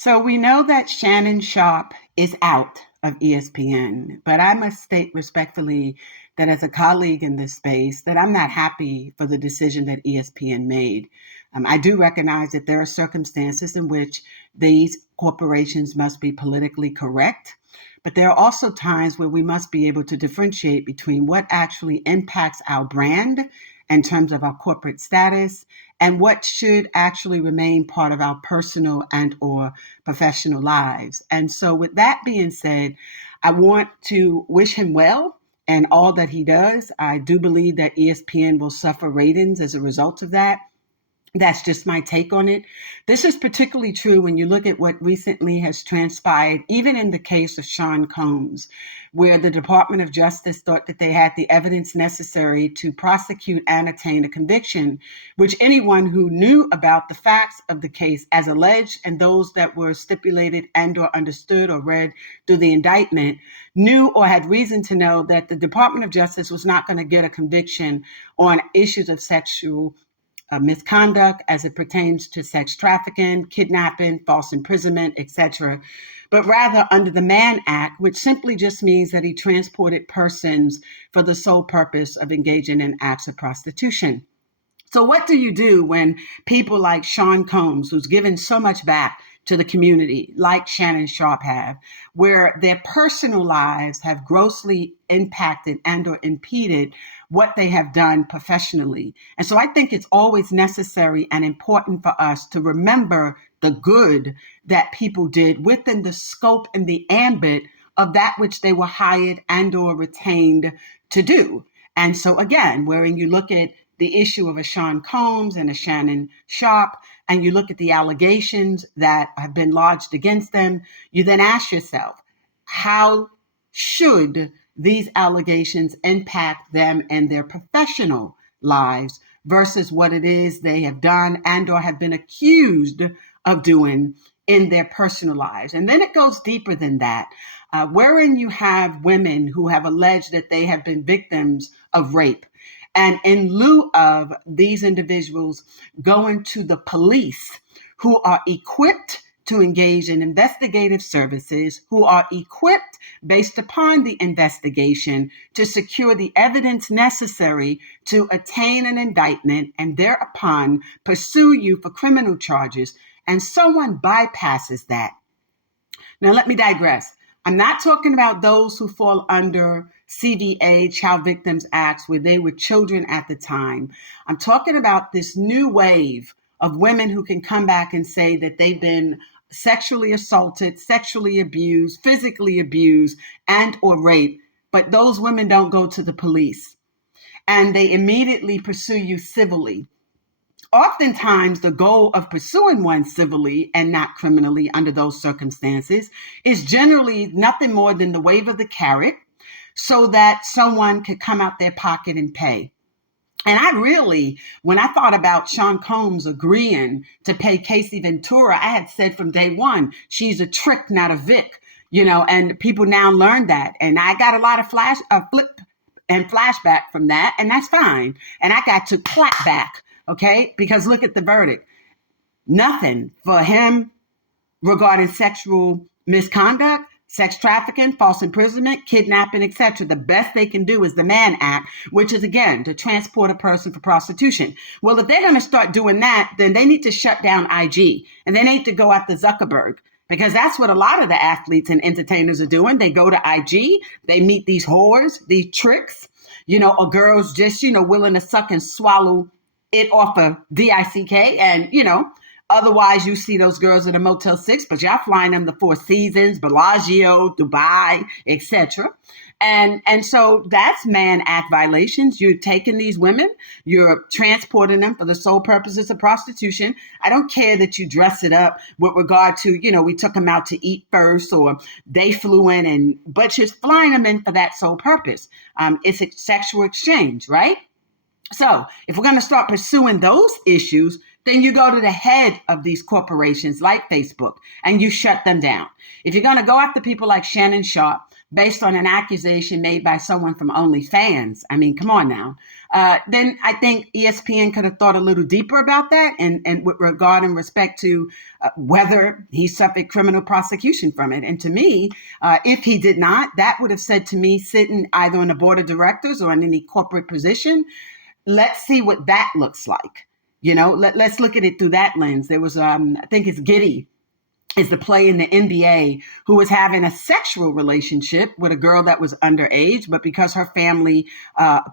So we know that Shannon Sharpe is out of ESPN, but I must state respectfully that as a colleague in this space, that I'm not happy for the decision that ESPN made. I do recognize that there are circumstances in which these corporations must be politically correct, but there are also times where we must be able to differentiate between what actually impacts our brand in terms of our corporate status and what should actually remain part of our personal and or professional lives. And so with that being said, I want to wish him well and all that he does. I do believe that ESPN will suffer ratings as a result of that. That's just my take on it. This is particularly true when you look at what recently has transpired, even in the case of Sean Combs, where the Department of Justice thought that they had the evidence necessary to prosecute and attain a conviction, which anyone who knew about the facts of the case as alleged and those that were stipulated and or understood or read through the indictment knew or had reason to know that the Department of Justice was not going to get a conviction on issues of sexual misconduct as it pertains to sex trafficking, kidnapping, false imprisonment, etc., but rather under the Mann Act, which simply just means that he transported persons for the sole purpose of engaging in acts of prostitution. So what do you do when people like Sean Combs, who's given so much back to the community, like Shannon Sharpe have, where their personal lives have grossly impacted and or impeded what they have done professionally? And so I think it's always necessary and important for us to remember the good that people did within the scope and the ambit of that which they were hired and or retained to do. And so again, wherein you look at the issue of a Sean Combs and a Shannon Sharpe, and you look at the allegations that have been lodged against them, you then ask yourself, how should these allegations impact them and their professional lives versus what it is they have done and or have been accused of doing in their personal lives? And then it goes deeper than that, wherein you have women who have alleged that they have been victims of rape. And in lieu of these individuals going to the police who are equipped to engage in investigative services, who are equipped based upon the investigation to secure the evidence necessary to attain an indictment and thereupon pursue you for criminal charges, and someone bypasses that. Now, let me digress. I'm not talking about those who fall under CVA, Child Victims Acts, where they were children at the time. I'm talking about this new wave of women who can come back and say that they've been sexually assaulted, sexually abused, physically abused, and or raped, but those women don't go to the police. And they immediately pursue you civilly. Oftentimes, the goal of pursuing one civilly and not criminally under those circumstances is generally nothing more than the wave of the carrot so that someone could come out their pocket and pay. And I really, when I thought about Sean Combs agreeing to pay Casey Ventura, I had said from day one, she's a trick, not a Vic, and people now learn that. And I got a lot of flip and flashback from that, and that's fine. And I got to clap back. Okay, because look at the verdict. Nothing for him regarding sexual misconduct, sex trafficking, false imprisonment, kidnapping, etc. The best they can do is the Mann Act, which is, again, to transport a person for prostitution. Well, if they're going to start doing that, then they need to shut down IG, and they need to go after Zuckerberg, because that's what a lot of the athletes and entertainers are doing. They go to IG, they meet these whores, these tricks, or girls just, willing to suck and swallow it off of DICK. And, otherwise you see those girls at a Motel 6, but y'all flying them the Four Seasons, Bellagio, Dubai, etc. And so that's Mann Act violations. You're taking these women, you're transporting them for the sole purposes of prostitution. I don't care that you dress it up with regard to, we took them out to eat first, or they flew in, but you're flying them in for that sole purpose. It's a sexual exchange, right? So if we're going to start pursuing those issues, then you go to the head of these corporations like Facebook and you shut them down. If you're going to go after people like Shannon Sharpe based on an accusation made by someone from OnlyFans, I mean, come on now, then I think ESPN could have thought a little deeper about that and with regard and respect to whether he suffered criminal prosecution from it. And to me, if he did not, that would have said to me, sitting either on the board of directors or in any corporate position, let's see what that looks like. Let's look at it through that lens. There was, I think it's Giddy, is the player in the NBA who was having a sexual relationship with a girl that was underage, but because her family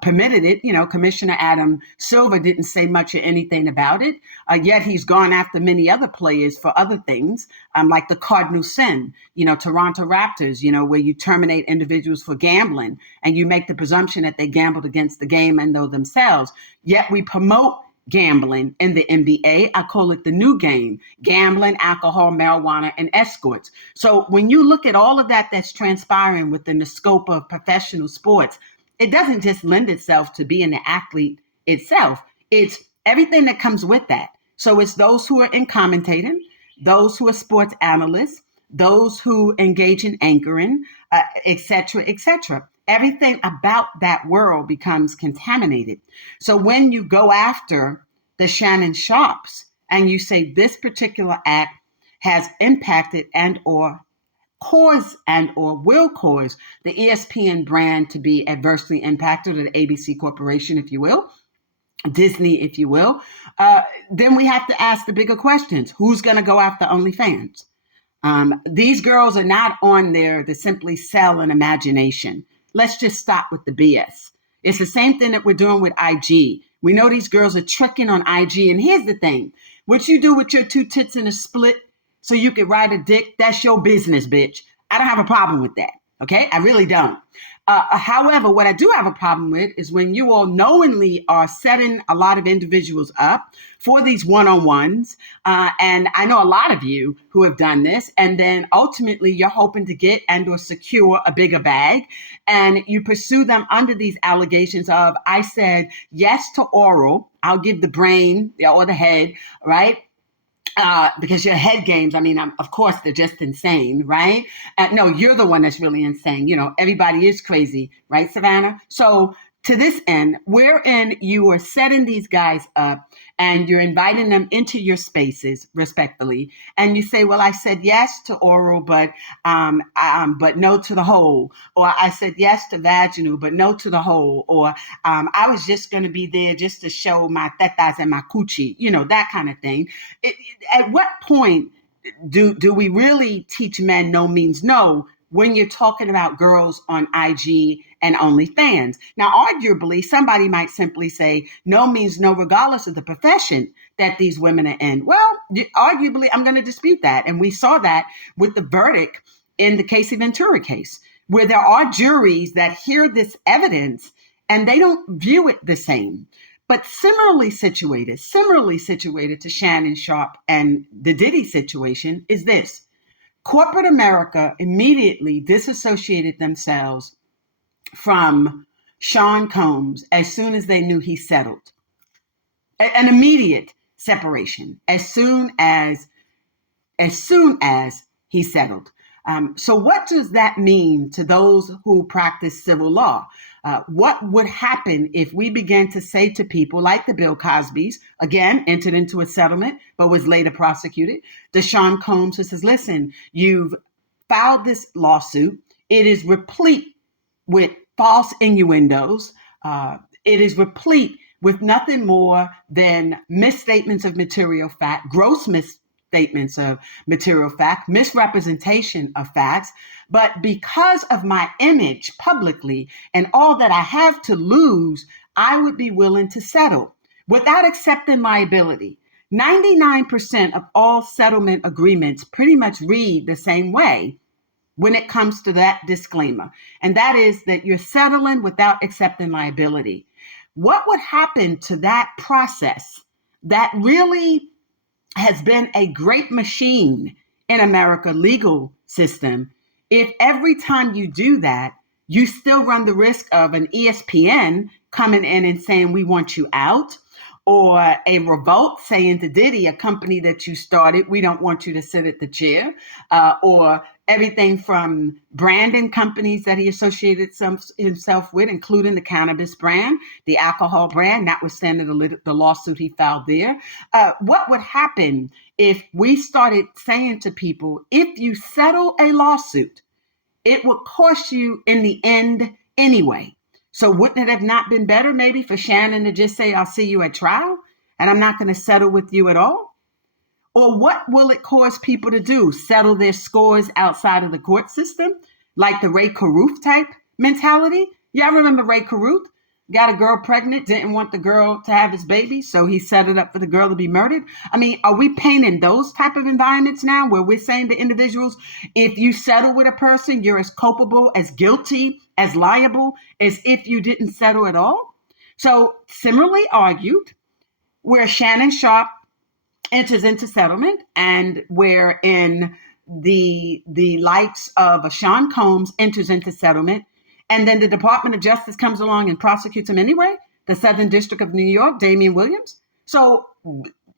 permitted it, Commissioner Adam Silver didn't say much or anything about it. Yet he's gone after many other players for other things, like the cardinal sin, Toronto Raptors, where you terminate individuals for gambling and you make the presumption that they gambled against the game and know themselves. Yet we promote gambling in the NBA. I call it the new game: gambling, alcohol, marijuana, and escorts. So when you look at all of that that's transpiring within the scope of professional sports, it doesn't just lend itself to being an athlete itself. It's everything that comes with that. So it's those who are in commentating, those who are sports analysts, those who engage in anchoring, et cetera, et cetera. Everything about that world becomes contaminated. So when you go after the Shannon Sharpes and you say this particular act has impacted and or caused and or will cause the ESPN brand to be adversely impacted, or the ABC Corporation, if you will, Disney, if you will, then we have to ask the bigger questions. Who's going to go after OnlyFans? These girls are not on there to simply sell an imagination. Let's just stop with the BS. It's the same thing that we're doing with IG. We know these girls are tricking on IG. And here's the thing. What you do with your two tits in a split so you can ride a dick, that's your business, bitch. I don't have a problem with that. Okay? I really don't. However, what I do have a problem with is when you all knowingly are setting a lot of individuals up for these one-on-ones. And I know a lot of you who have done this. And then ultimately you're hoping to get and or secure a bigger bag. And you pursue them under these allegations of, I said yes to oral. I'll give the brain or the head, right? Because your head games, I mean, of course, they're just insane, right? No, you're the one that's really insane. Everybody is crazy, right, Savannah? So to this end, wherein you are setting these guys up and you're inviting them into your spaces respectfully, and you say, well, I said yes to oral, but no to the whole, or I said yes to vaginal, but no to the whole, or I was just going to be there just to show my tetas and my coochie, that kind of thing. At what point do we really teach men no means no when you're talking about girls on IG and OnlyFans? Now, arguably, somebody might simply say no means no, regardless of the profession that these women are in. Well, arguably, I'm going to dispute that. And we saw that with the verdict in the Casey Ventura case, where there are juries that hear this evidence and they don't view it the same. But similarly situated to Shannon Sharpe and the Diddy situation is this. Corporate America immediately disassociated themselves from Sean Combs as soon as they knew he settled. An immediate separation as soon as he settled. So what does that mean to those who practice civil law? What would happen if we began to say to people like the Bill Cosbys, again, entered into a settlement, but was later prosecuted, the Sean Combs, who says, listen, you've filed this lawsuit. It is replete with false innuendos. It is replete with nothing more than misstatements of material fact, gross misstatements of material fact, misrepresentation of facts. But because of my image publicly and all that I have to lose, I would be willing to settle without accepting liability. 99% of all settlement agreements pretty much read the same way when it comes to that disclaimer. And that is that you're settling without accepting liability. What would happen to that process that really has been a great machine in America legal system if every time you do that, you still run the risk of an ESPN coming in and saying, we want you out, or a revolt saying to Diddy, a company that you started, we don't want you to sit at the chair, or everything from branding companies that he associated himself with, including the cannabis brand, the alcohol brand, notwithstanding the lawsuit he filed there. What would happen if we started saying to people, if you settle a lawsuit, it would cost you in the end anyway? So wouldn't it have not been better maybe for Shannon to just say, I'll see you at trial and I'm not going to settle with you at all? Or what will it cause people to do? Settle their scores outside of the court system, like the Ray Caruth type mentality? Y'all remember Ray Caruth? Got a girl pregnant, didn't want the girl to have his baby, so he set it up for the girl to be murdered. I mean, are we painting those type of environments now where we're saying to individuals, if you settle with a person, you're as culpable, as guilty, as liable as if you didn't settle at all? So similarly argued, where Shannon Sharpe enters into settlement and wherein the likes of a Sean Combs enters into settlement, and then the Department of Justice comes along and prosecutes him anyway, the Southern District of New York, Damian Williams. So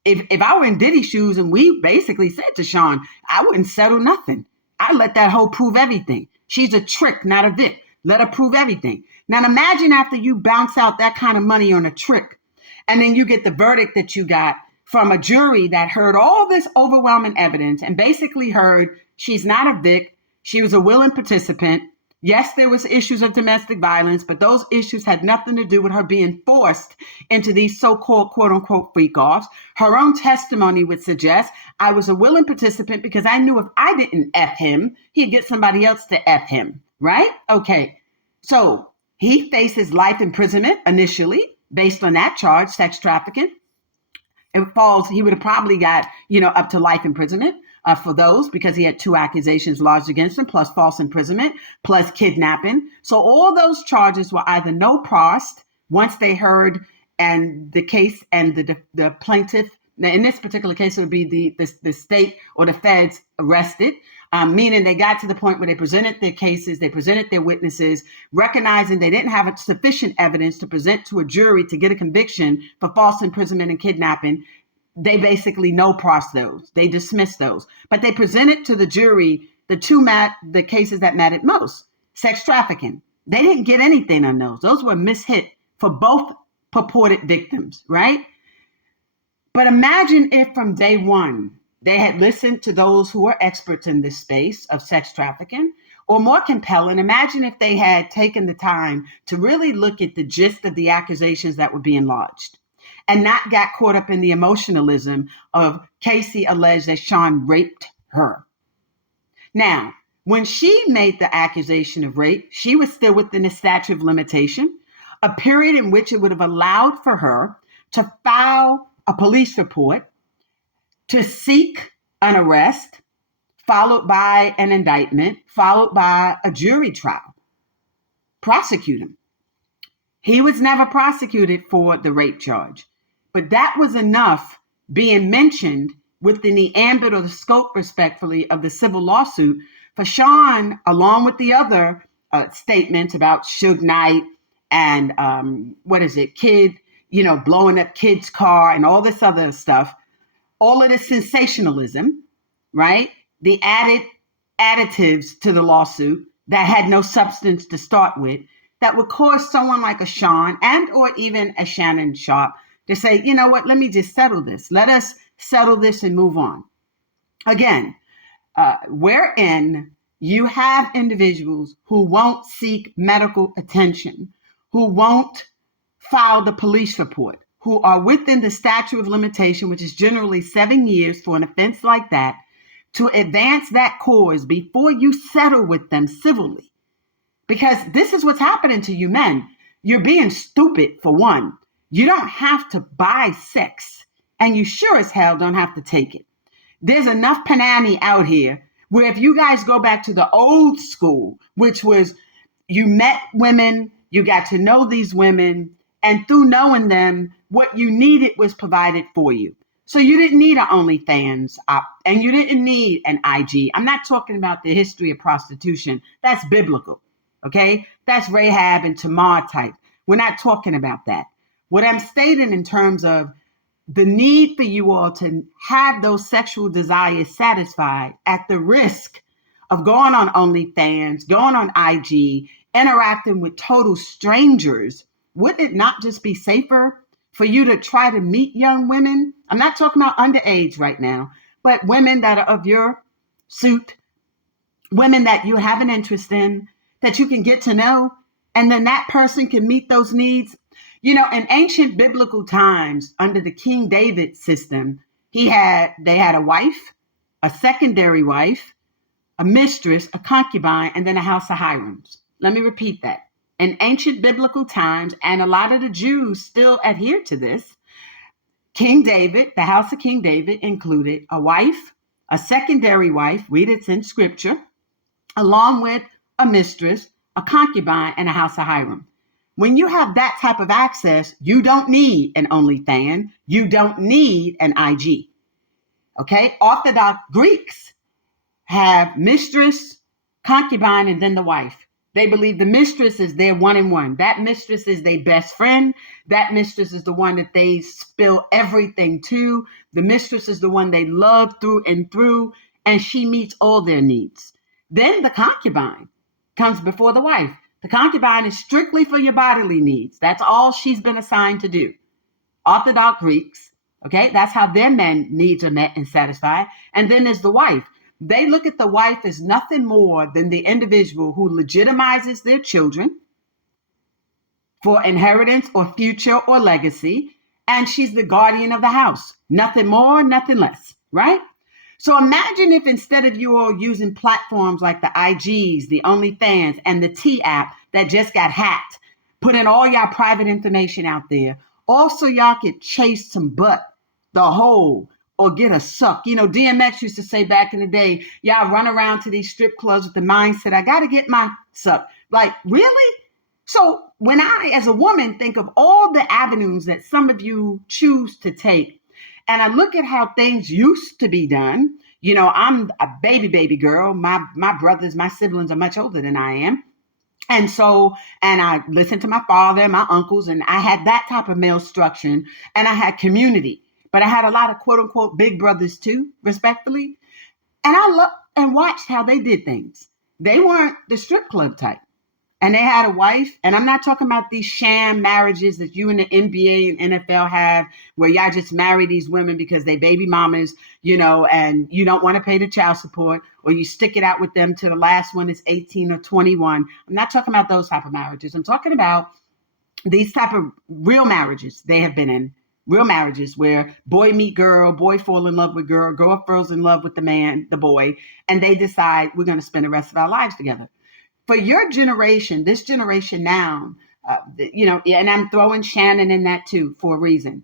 if I were in Diddy's shoes and we basically said to Sean, I wouldn't settle nothing. I let that hoe prove everything. She's a trick, not a Vic. Let her prove everything. Now imagine after you bounce out that kind of money on a trick, and then you get the verdict that you got from a jury that heard all this overwhelming evidence and basically heard she's not a Vic. She was a willing participant. Yes, there was issues of domestic violence, but those issues had nothing to do with her being forced into these so-called quote unquote freak offs. Her own testimony would suggest I was a willing participant because I knew if I didn't F him, he'd get somebody else to F him, right? Okay. So he faces life imprisonment initially based on that charge, sex trafficking. He would have probably got, up to life imprisonment for those because he had 2 accusations lodged against him, plus false imprisonment, plus kidnapping. So all those charges were either no prost once they heard and the case and the plaintiff, in this particular case, it would be the state or the feds arrested, meaning they got to the point where they presented their cases, they presented their witnesses, recognizing they didn't have sufficient evidence to present to a jury to get a conviction for false imprisonment and kidnapping. They basically no-prossed those. They dismissed those. But they presented to the jury the cases that mattered most. Sex trafficking. They didn't get anything on those. Those were mishit for both purported victims, right? But imagine if from day one, they had listened to those who are experts in this space of sex trafficking, or more compelling, imagine if they had taken the time to really look at the gist of the accusations that were being lodged and not got caught up in the emotionalism of Casey alleged that Sean raped her. Now, when she made the accusation of rape, she was still within the statute of limitation, a period in which it would have allowed for her to file a police report, to seek an arrest, followed by an indictment, followed by a jury trial, prosecute him. He was never prosecuted for the rape charge, but that was enough being mentioned within the ambit or the scope, respectfully, of the civil lawsuit for Sean, along with the other statements about Suge Knight and kid, blowing up kid's car and all this other stuff, all of the sensationalism, right? The added additives to the lawsuit that had no substance to start with, that would cause someone like a Sean and or even a Shannon Sharpe to say, you know what, let me just settle this. Let us settle this and move on. Again, wherein you have individuals who won't seek medical attention, who won't file the police report, who are within the statute of limitation, which is generally 7 years for an offense like that, to advance that cause before you settle with them civilly. Because this is what's happening to you men. You're being stupid, for one. You don't have to buy sex, and you sure as hell don't have to take it. There's enough panani out here where if you guys go back to the old school, which was you met women, you got to know these women, and through knowing them, what you needed was provided for you. So you didn't need an OnlyFans and you didn't need an IG. I'm not talking about the history of prostitution. That's biblical, okay? That's Rahab and Tamar type. We're not talking about that. What I'm stating in terms of the need for you all to have those sexual desires satisfied at the risk of going on OnlyFans, going on IG, interacting with total strangers, would it not just be safer for you to try to meet young women? I'm not talking about underage right now, but women that are of your suit, women that you have an interest in, that you can get to know, and then that person can meet those needs. You know, in ancient biblical times, under the King David system, they had a wife, a secondary wife, a mistress, a concubine, and then a house of Hiram's. Let me repeat that. In ancient biblical times, and a lot of the Jews still adhere to this, King David, the house of King David, included a wife, a secondary wife, read it's in scripture, along with a mistress, a concubine, and a house of Hiram. When you have that type of access, you don't need an OnlyFans. You don't need an IG. Okay? Orthodox Greeks have mistress, concubine, and then the wife. They believe the mistress is their one and one. That mistress is their best friend. That mistress is the one that they spill everything to. The mistress is the one they love through and through, and she meets all their needs. Then the concubine comes before the wife. The concubine is strictly for your bodily needs. That's all she's been assigned to do. Orthodox Greeks, okay, that's how their men needs are met and satisfied. And then there's the wife. They look at the wife as nothing more than the individual who legitimizes their children for inheritance or future or legacy. And she's the guardian of the house. Nothing more, nothing less, right? So imagine if instead of you all using platforms like the IGs, the OnlyFans, and the T app that just got hacked, putting all y'all private information out there, also y'all could chase some butt, the whole, or get a suck. You know, DMX used to say back in the day, y'all run around to these strip clubs with the mindset, I got to get my suck. Like, really? So when I, as a woman, think of all the avenues that some of you choose to take, and I look at how things used to be done, you know, I'm a baby girl. My brothers, my siblings are much older than I am. And so, and I listened to my father and my uncles, and I had that type of male structure, and I had community. But I had a lot of quote unquote big brothers too, respectfully. And I looked and watched how they did things. They weren't the strip club type. And they had a wife. And I'm not talking about these sham marriages that you in the NBA and NFL have, where y'all just marry these women because they baby mamas, you know, and you don't want to pay the child support, or you stick it out with them till the last one is 18 or 21. I'm not talking about those type of marriages. I'm talking about these type of real marriages they have been in. Real marriages where boy meet girl, boy fall in love with girl falls in love with the man, the boy, and they decide we're going to spend the rest of our lives together. For your generation, this generation now, you know, and I'm throwing Shannon in that too for a reason.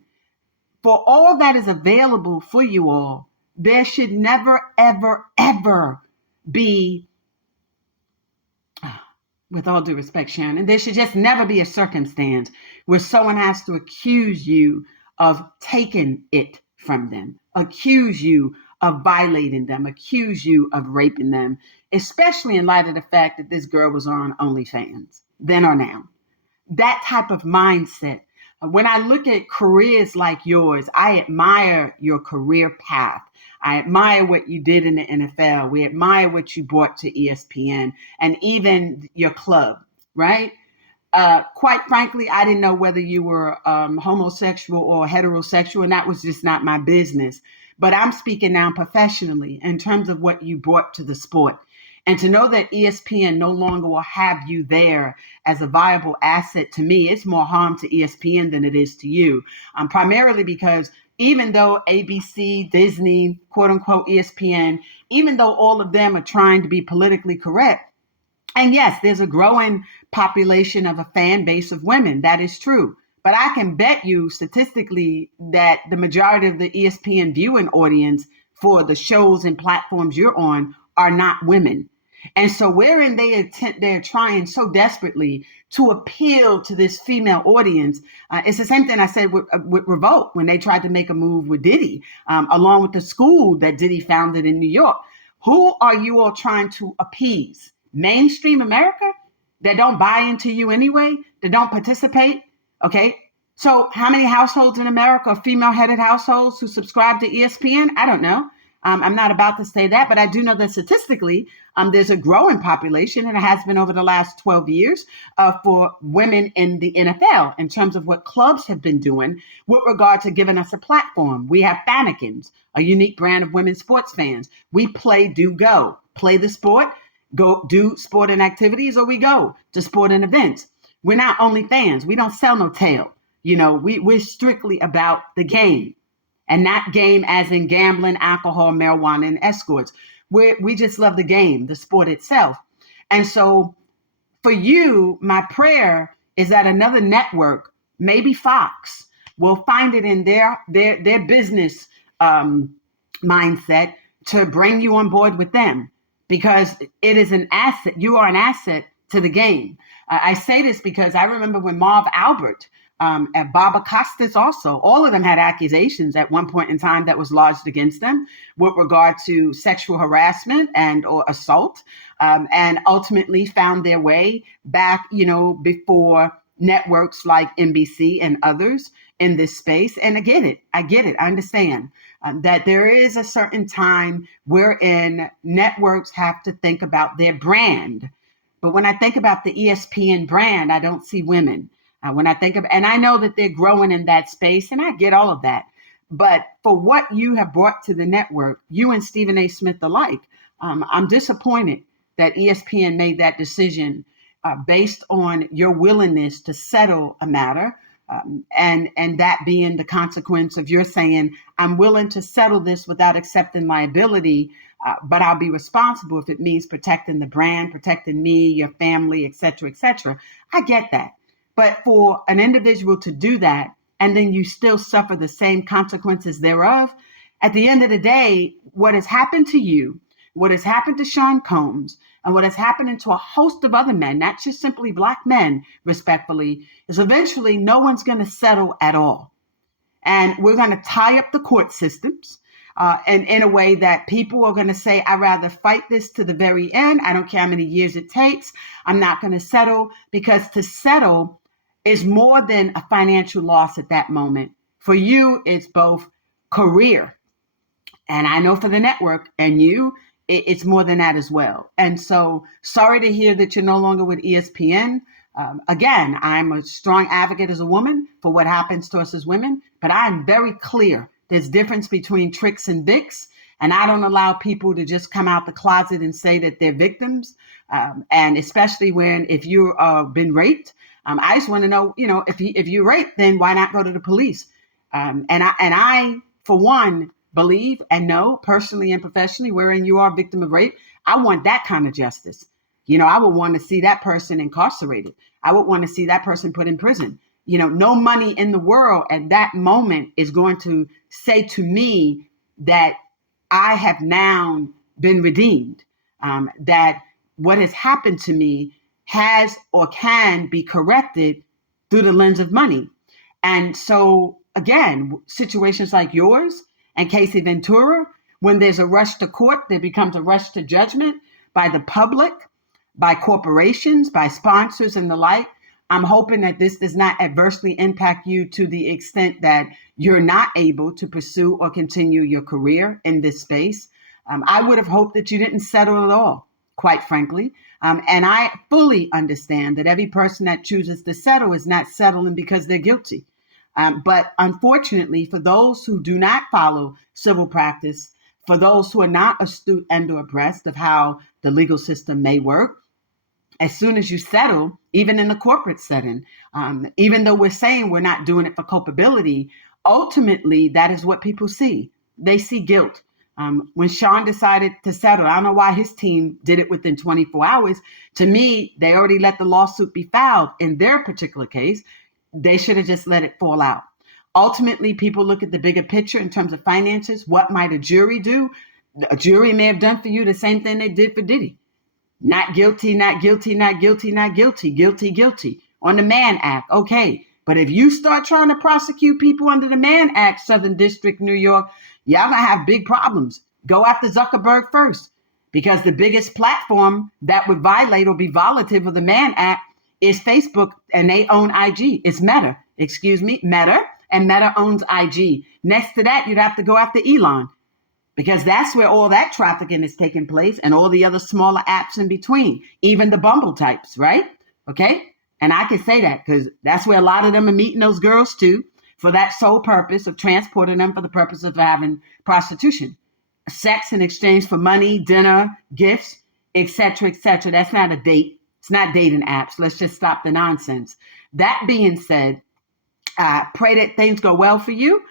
For all that is available for you all, there should never, ever, ever be, with all due respect, Shannon, there should just never be a circumstance where someone has to accuse you of taking it from them, accuse you of violating them, accuse you of raping them, especially in light of the fact that this girl was on OnlyFans, then or now. That type of mindset. When I look at careers like yours, I admire your career path. I admire what you did in the NFL. We admire what you brought to ESPN and even your club, right? Quite frankly, I didn't know whether you were homosexual or heterosexual, and that was just not my business. But I'm speaking now professionally in terms of what you brought to the sport. And to know that ESPN no longer will have you there as a viable asset, to me, it's more harm to ESPN than it is to you. Primarily because even though ABC, Disney, quote unquote ESPN, even though all of them are trying to be politically correct, and yes, there's a growing population of a fan base of women. That is true. But I can bet you statistically that the majority of the ESPN viewing audience for the shows and platforms you're on are not women. And so wherein they're trying so desperately to appeal to this female audience, it's the same thing I said with Revolt when they tried to make a move with Diddy, along with the school that Diddy founded in New York. Who are you all trying to appease? Mainstream America that don't buy into you anyway, that don't participate? Okay. So how many households in America are female-headed households who subscribe to ESPN? I don't know. I'm not about to say that, but I do know that statistically, there's a growing population, and it has been over the last 12 years for women in the NFL in terms of what clubs have been doing with regard to giving us a platform. We have Fannikins, a unique brand of women's sports fans. We play, do, go. Play the sport, go do sporting activities, or we go to sporting events. We're not only fans. We don't sell no tail. We're strictly about the game, and not game as in gambling, alcohol, marijuana, and escorts. We just love the game, the sport itself. And so for you, my prayer is that another network, maybe Fox, will find it in their business mindset to bring you on board with them, because it is an asset. You are an asset to the game. I say this because I remember when Marv Albert and Barbara Costas also, all of them had accusations at one point in time that was lodged against them with regard to sexual harassment and or assault, and ultimately found their way back, before networks like NBC and others in this space. And I get it. I understand that there is a certain time wherein networks have to think about their brand. But when I think about the ESPN brand, I don't see women. When I think of, and I know that they're growing in that space, and I get all of that. But for what you have brought to the network, you and Stephen A. Smith alike, I'm disappointed that ESPN made that decision based on your willingness to settle a matter, and that being the consequence of your saying, I'm willing to settle this without accepting liability, but I'll be responsible if it means protecting the brand, protecting me, your family, et cetera, et cetera. I get that. But for an individual to do that, and then you still suffer the same consequences thereof, at the end of the day, what has happened to you, what has happened to Sean Combs, and what has happened to a host of other men, not just simply Black men, respectfully, is eventually no one's going to settle at all. And we're going to tie up the court systems. And in a way that people are going to say, I'd rather fight this to the very end. I don't care how many years it takes. I'm not going to settle, because to settle is more than a financial loss at that moment. For you, it's both career. And I know for the network and you, it's more than that as well. And so sorry to hear that you're no longer with ESPN. Again, I'm a strong advocate as a woman for what happens to us as women, but I'm very clear there's difference between tricks and vicks. And I don't allow people to just come out the closet and say that they're victims. And especially if you've been raped, I just want to know, if you're raped, then why not go to the police? And I, for one, believe and know personally and professionally, wherein you are a victim of rape, I want that kind of justice. I would want to see that person incarcerated. I would want to see that person put in prison. No money in the world at that moment is going to say to me that I have now been redeemed, that what has happened to me has or can be corrected through the lens of money. And so, again, situations like yours and Casey Ventura, when there's a rush to court, there becomes a rush to judgment by the public, by corporations, by sponsors and the like. I'm hoping that this does not adversely impact you to the extent that you're not able to pursue or continue your career in this space. I would have hoped that you didn't settle at all, quite frankly. And I fully understand that every person that chooses to settle is not settling because they're guilty. But unfortunately, for those who do not follow civil practice, for those who are not astute and or abreast of how the legal system may work, as soon as you settle, even in the corporate setting, even though we're saying we're not doing it for culpability, ultimately, that is what people see. They see guilt. When Sean decided to settle, I don't know why his team did it within 24 hours. To me, they already let the lawsuit be filed. In their particular case, they should have just let it fall out. Ultimately, people look at the bigger picture in terms of finances. What might a jury do? A jury may have done for you the same thing they did for Diddy. Not guilty, not guilty, not guilty, not guilty, guilty, guilty. On the Mann Act, okay. But if you start trying to prosecute people under the Mann Act, Southern District, New York, y'all gonna have big problems. Go after Zuckerberg first, because the biggest platform that would violate or be violative of the Mann Act is Facebook, and they own IG. It's Meta. Meta, and Meta owns IG. Next to that, you'd have to go after Elon, because that's where all that trafficking is taking place, and all the other smaller apps in between, even the Bumble types, right? Okay. And I can say that because that's where a lot of them are meeting those girls too, for that sole purpose of transporting them for the purpose of having prostitution, sex in exchange for money, dinner, gifts, etc., etc. That's not a date. It's not dating apps. Let's just stop the nonsense. That being said, pray that things go well for you.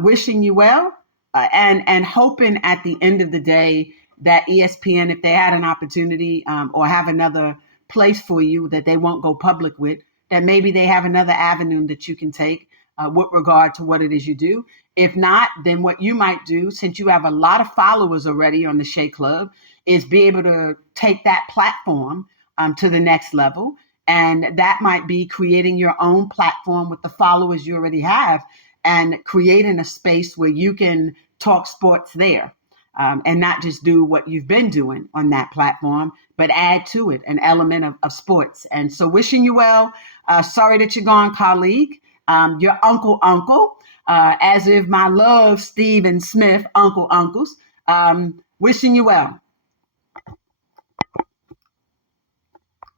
Wishing you well, and hoping at the end of the day that ESPN, if they had an opportunity, or have another place for you that they won't go public with, that maybe they have another avenue that you can take with regard to what it is you do. If not, then what you might do, since you have a lot of followers already on the Shea Club, is be able to take that platform to the next level. And that might be creating your own platform with the followers you already have, and creating a space where you can talk sports there, and not just do what you've been doing on that platform, but add to it an element of sports. And so wishing you well. Sorry that you're gone, colleague. Your uncle, as if my love, Steve and Smith, uncles. Wishing you well.